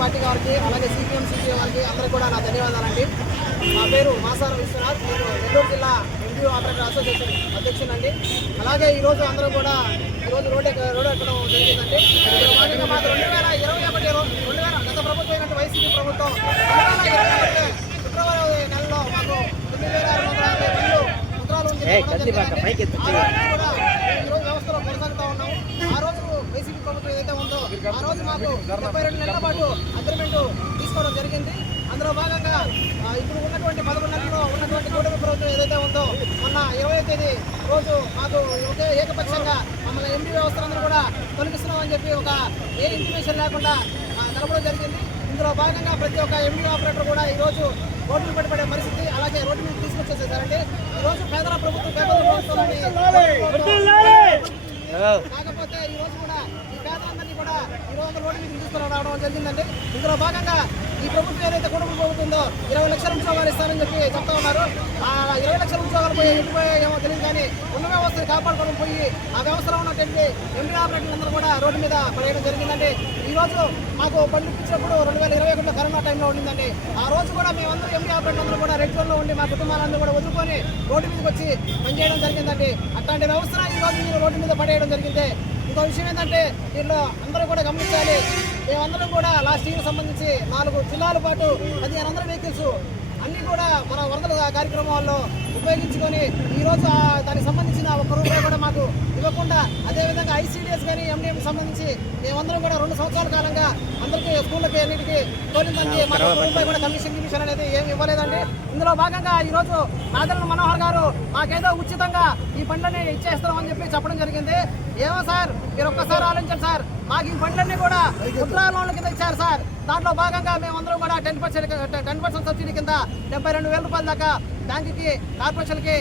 Party గారికి అలాగే CPM CPI వారికి అందరికీ కూడా నా ధన్యవాదాలండి. నా పేరు మాసార విశ్వనాథ్, నేను నెల్లూరు జిల్లా ఎంపీఓ ఆపరేటర్ అసోసియేషన్ అధ్యక్షునండి. అలాగే ఈరోజు అందరూ కూడా రోడ్డు ఎక్కడం జరిగిందండి. భాగంగా మాకు 2021 గత ప్రభుత్వం అయినట్టు వైసీపీ ప్రభుత్వం 2021 ఫిబ్రవరి నెలలో మాకు 9,650 పత్రాలు ఈరోజు వ్యవస్థలో కొనసాగుతూ ఉన్నాము. ఆ రోజు వైసీపీ ప్రభుత్వం ఏదైతే ఉందో ఆ రోజు మాకు 72 నెలల పాటు అగ్రిమెంట్ తీసుకోవడం జరిగింది. అందులో భాగంగా ఇప్పుడు ఉన్నటువంటి 11 నెలల్లో ఉన్నటువంటి కూటమి ప్రభుత్వం ఏదైతే ఉందో మొన్న 20వ తేదీ రోజు మాకు ఏకపక్షంగా మమ్మల్ని ఎంపీ వ్యవస్థలందరూ కూడా తొలగిస్తున్నామని చెప్పి ఒక ఇంటిమేషన్ లేకుండా కలపడం జరిగింది. ఇందులో భాగంగా ప్రతి ఒక్క ఎంపీ ఆపరేటర్ కూడా ఈరోజు రోడ్లు పడిపడే పరిస్థితి, అలాగే రోడ్డు మీద తీసుకొచ్చేసేసారండి. ఈరోజు పేదల ప్రభుత్వం కాకపోతే ఈరోజు కూడా ఈ పేదలందరినీ కూడా ఈరోజు రోడ్డు మీద తీసుకురావడం జరిగిందండి. ఇందులో భాగంగా ఈ ప్రభుత్వం ఏదైతే కుటుంబ ప్రభుత్వం ఉందో 20 లక్షల ఉద్యోగాలు ఇస్తారని చెప్పి చెప్తా ఉన్నారు. ఆ 20 లక్షల ఉద్యోగాలు పోయి ఎటుపోయాయేమో తెలియదు, కానీ ఉన్న వ్యవస్థను కాపాడుకోవడం పోయి ఆ వ్యవస్థలో ఉన్నటువంటి ఎంపీ ఆపరేటర్లు అందరూ కూడా రోడ్డు మీద పడేయడం జరిగిందండి. ఈ రోజు మాకు బండ్లు ఇచ్చినప్పుడు 2021 కరోనా టైంలో ఉండిందండి. ఆ రోజు కూడా మేమందరూ ఎంపీ ఆపరేటర్లు అందరూ కూడా రెడ్ జోన్లో ఉండి మా కుటుంబాలందరూ కూడా వదులుకొని రోడ్డు మీదకి వచ్చి పనిచేయడం జరిగిందండి. అట్లాంటి వ్యవస్థను ఈ రోజు మీరు రోడ్డు మీద పడేయడం జరిగింది. ఇంకో విషయం ఏంటంటే దీనిలో అందరూ కూడా గమనించాలి, మేమందరం కూడా లాస్ట్ ఇయర్ సంబంధించి 4 జిల్లాల పాటు 1500 వెహికల్స్ అన్నీ కూడా మన వరదల కార్యక్రమాల్లో ఉపయోగించుకొని ఈరోజు దానికి సంబంధించిన ₹1 కూడా మాకు ఇవ్వకుండా, అదేవిధంగా ఐసీడీఎస్ కానీ ఎండిఎంకి సంబంధించి మేమందరం కూడా 2 సంవత్సరాల కాలంగా అందరికీ స్కూళ్ళకి అన్నిటికీ తోలిందండి. మాకు ₹1 కూడా కమిషన్ అనేది ఏమి ఇవ్వలేదండి. ఇందులో భాగంగా ఈరోజు నాదెళ్ల మనోహర్ గారు మాకేదో ఉచితంగా ఈ బండ్లని ఇచ్చేస్తామని చెప్పి చెప్పడం జరిగింది. ఏమో సార్, మీరు ఒక్కసారి ఆలోచించండి సార్, మాకు ఈ బండ్లన్నీ కూడా ముద్రా లోన్ల కింద ఇచ్చారు సార్. దాంట్లో భాగంగా మేమందరం కూడా 10% సబ్సిడీ కింద ₹72,000 దాకా బ్యాంకుకి కార్పొరేషన్కి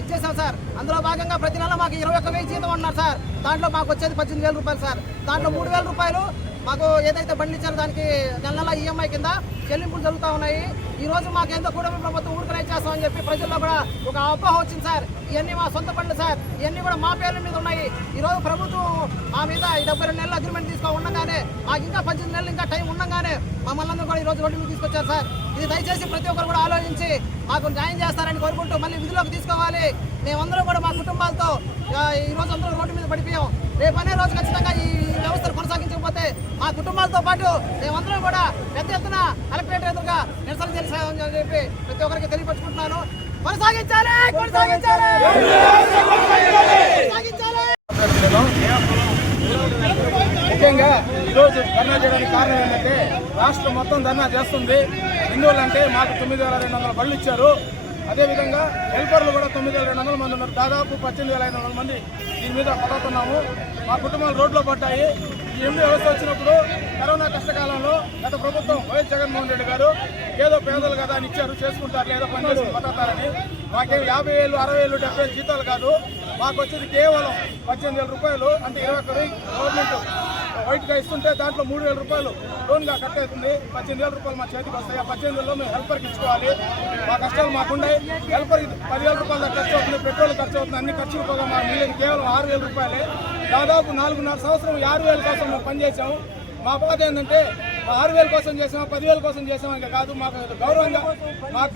ఇచ్చేసాం సార్. అందులో భాగంగా ప్రతి నెల మాకు 21,000 జీతం అన్నారు సార్. దాంట్లో మాకు వచ్చేది ₹18,000 సార్. దాంట్లో ₹3,000 మాకు ఏదైతే బండ్లు ఇచ్చారో దానికి నెల ఈఎంఐ కింద చెల్లింపులు జరుగుతూ ఉన్నాయి. ఈ రోజు మాకేందో కూటమి ప్రభుత్వం ఊరికనే చేస్తామని చెప్పి ప్రజల్లో కూడా ఒక అపోహ వచ్చింది సార్. ఇవన్నీ మా సొంత బండ్లు సార్, ఇవన్నీ కూడా మా పేర్ల మీద ఉన్నాయి. ఈ రోజు ప్రభుత్వం మా మీద 72 నెలలు అగ్రిమెంట్ ఉండగానే మాకు ఇంకా 18 నెలలు ఇంకా టైం ఉండగానే మమ్మల్ని అందరూ కూడా ఈ రోజు రోడ్డు మీద తీసుకొచ్చారు సార్. ఇది దయచేసి ప్రతి ఒక్కరు కూడా ఆలోచించి మాకు న్యాయం చేస్తారని కోరుకుంటూ మళ్ళీ విధిలోకి తీసుకోవాలి. మేమందరం కూడా మా కుటుంబాలతో ఈ రోజు అందరూ రోడ్డు మీద పడిపోయాం. రేపు అనే రోజు ఖచ్చితంగా ఈ వ్యవస్థను కొనసాగించకపోతే మా కుటుంబాలతో పాటు మేమందరం కూడా పెద్ద ఎత్తున కలెక్టరేట్ ఎదురుగా నిరసన చేయాలని చెప్పి ప్రతి ఒక్కరికి తెలియపరుచుకుంటున్నాను. కొనసాగించాలి. ముఖ్యంగా ఈరోజు ధర్నా చేయడానికి కారణం ఏంటంటే రాష్ట్రం మొత్తం ధర్నా చేస్తుంది. ఎందువల్లంటే మాకు 9,200 బళ్ళు ఇచ్చారు. అదేవిధంగా హెల్పర్లు కూడా 9,200 మంది ఉన్నారు. దాదాపు 18,500 మంది దీని మీద పడుతున్నాము. మా కుటుంబాలు రోడ్లో పడ్డాయి. ఈ ఎంపీ వ్యవస్థ వచ్చినప్పుడు కరోనా కష్టకాలంలో గత ప్రభుత్వం వైఎస్ జగన్మోహన్ రెడ్డి గారు ఏదో పేదలు కదా అని ఇచ్చారు, చేసుకుంటారు, ఏదో పని చేసి బతుకుతారని. మాకేం 50,000, 60,000, 70,000 జీతాలు కాదు. మాకు వచ్చేది కేవలం ₹18,000. అంటే 21,000 గవర్నమెంట్ వైట్గా ఇస్తుంటే దాంట్లో ₹3,000 లోన్గా కట్ అవుతుంది. ₹18,000 మా చేతికి వస్తాయి. ఆ 18,000లో మేము హెల్పర్కి ఇచ్చుకోవాలి. మా కష్టాలు మాకున్నాయి. హెల్పర్కి ₹10,000 దాకా ఖర్చు అవుతుంది, పెట్రోల్ ఖర్చు అవుతుంది. అన్ని ఖర్చులు పోగా మా మిగిలిన కేవలం ₹6,000. దాదాపు 4.5 సంవత్సరం 6,000 కోసం మేము పనిచేసాము. మా బాధ ఏంటంటే 6,000 కోసం చేసామా 10,000 కోసం చేసామా ఇంకా కాదు. మాకు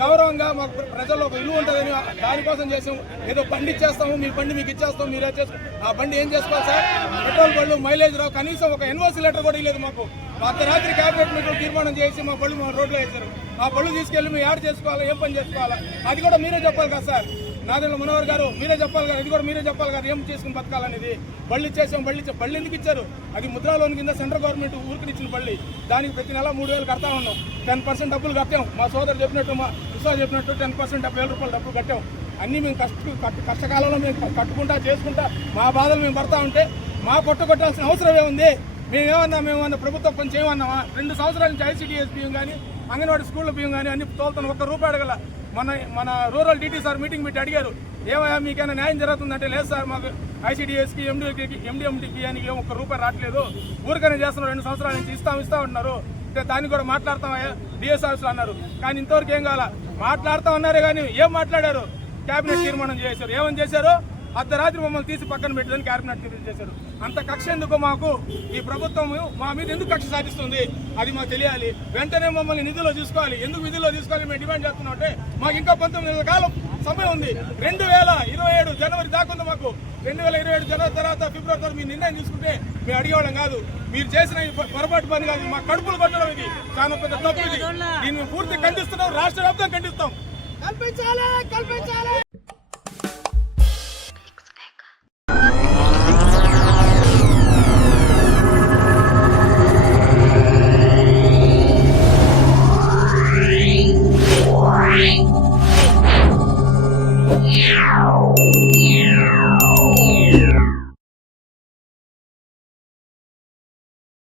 గౌరవంగా మాకు ప్రజల్లో ఒక ఇల్లు ఉంటుందని దానికోసం చేసాము. ఏదో బండి ఇచ్చేస్తాము, మీ బండి మీకు ఇచ్చేస్తాము, మీరే చేసుకో. ఆ బండి ఏం చేసుకోవాలి సార్? పెట్రోల్ బళ్ళు, మైలేజ్ రావు, కనీసం ఒక ఎన్ఓసీ లెటర్ కూడా ఇవ్వలేదు మాకు. అర్ధరాత్రి క్యాబినెట్ మీటింగ్ తీర్మానం చేసి మా బళ్ళు మా రోడ్లో వేశారు. ఆ బళ్ళు తీసుకెళ్ళి మేము యాడ్ చేసుకోవాలా, ఏం పని చేసుకోవాలా, అది కూడా మీరే చెప్పాలి కదా సార్. నాదెళ్ల మనోహర్ గారు మీరే చెప్పాలి కదా, ఇది కూడా మీరే చెప్పాలి కదా, ఏం చేసుకుని బతకాలనేది. బళ్ళు ఇచ్చేసాం. బళ్ళు ఎందుకు ఇచ్చారు? అది ముద్రా లోన్ కింద సెంట్రల్ గవర్నమెంట్ ఊరికి ఇచ్చిన బళ్ళు. దానికి ప్రతి నెల 3,000 కడతా ఉన్నాం. 10% డబ్బులు కట్టాం. మా సోదరు చెప్పినట్టు, మా విశ్వాస చెప్పినట్టు 10% ₹70,000 డబ్బులు కట్టాం. అన్నీ మేము కష్టకాలంలో మేము కట్టుకుంటా చేసుకుంటా మా బాధలు మేము పడతా ఉంటే మా కొట్టాల్సిన అవసరం ఏముంది? మేమేమన్నా ప్రభుత్వం పని చేయమన్నామా? 2 సంవత్సరాల నుంచి ఐసీడీఎస్ బియ్యం కానీ అంగన్వాడీ స్కూళ్ళ బియ్యం కానీ అన్ని తోలుతాను. ₹1 అడగల. మన రూరల్ డీటీ సార్ మీటింగ్ పెట్టి అడిగారు, ఏమయ్యా మీకైనా న్యాయం జరుగుతుందంటే, లేదు సార్ మాకు ఐసీడీఎస్కి ఎండిఎండి బియ్యానికి ₹1 రావట్లేదు, ఊరికనే చేస్తున్నారు, 2 సంవత్సరాల నుంచి ఇస్తా ఉంటున్నారు. దాన్ని కూడా మాట్లాడతామయ్యా డిఎస్ ఆఫీసులో అన్నారు. కానీ ఇంతవరకు ఏం కావాలా? మాట్లాడుతూ ఉన్నారే కానీ ఏం మాట్లాడారు? క్యాబినెట్ తీర్మానం చేశారు. ఏమని చేశారు? అర్ధరాత్రి మమ్మల్ని తీసి పక్కన పెట్టదని క్యాబినెట్ తీర్మానం చేశారు. అంత కక్ష ఎందుకు మాకు? ఈ ప్రభుత్వం మా మీద ఎందుకు కక్ష సాధిస్తుంది? అది మాకు తెలియాలి. వెంటనే మమ్మల్ని నిధుల్లో తీసుకోవాలి. ఎందుకు నిధుల్లో తీసుకోవాలి మేము డిమాండ్ చేస్తున్నాం అంటే, మాకు ఇంకా 19 నెలల కాలం సమయం ఉంది. 2027 జనవరి దాకా ఉంది మాకు. 2027 జనవరి తర్వాత ఫిబ్రవరి తర్వాత మీరు నిర్ణయం తీసుకుంటే మేము అడిగేవాళ్ళం కాదు. మీరు చేసిన ఈ పొరపాటు పని కాదు, మా కడుపులు కొట్టడం ఇది చాలా పెద్ద తప్పు. ఇది దీన్ని పూర్తి ఖండిస్తున్నాం, రాష్ట్ర వ్యాప్తంగా ఖండిస్తాం. కల్పించాలి.